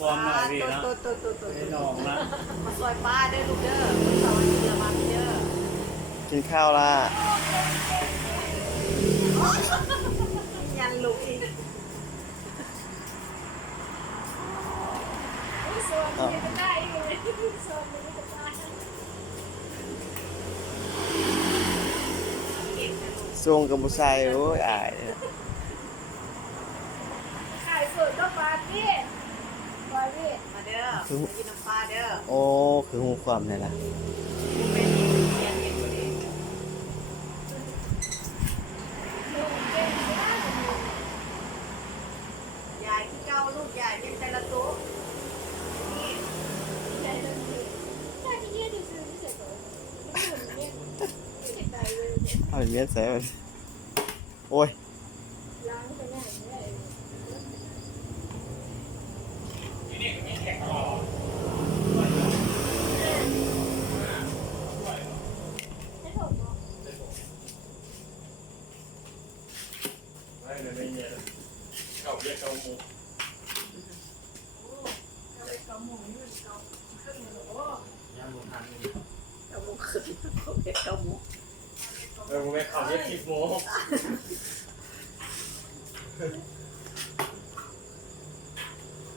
ความมาดีนะ ตัว ไอ้น้องนะ มาซอยป้าเด้อลูกเด้อสวัสดีละมาพี่เด้อ กินข้าวละ ยันลูกอีก เอาส่งกับผู้ชายโอ้ยอาย ขายสดก็ปาร์ตี้ปาร์ตี้ มาเด้อมากินน้ำปลาเด้อ โอ้คือหูความนี่ล่ะ เป็นเย็นเย็นกว่านี้ยายที่เก้าลูกยายเป็นแต่ละโต๊ะนี่ ใช่เลยใช่ที่เยี่ยมซื้อที่เสร็จเลยเนี่ยไม่ได้ไปเลย เอาเมียใส่มันโอ้ย ล้างไปไหนไม่ได้ไม่ถูกเนาะ ไม่เลยไม่เย็นเขาเรียกเขาหมู เอาไปกำหมูนี่มันกำขึ้นเลยโอ้ ย่างหมูทัน เก้าโมงครึ่งเด็กเก้าโมง เออผมไปเขาเรียกคิดหมู เ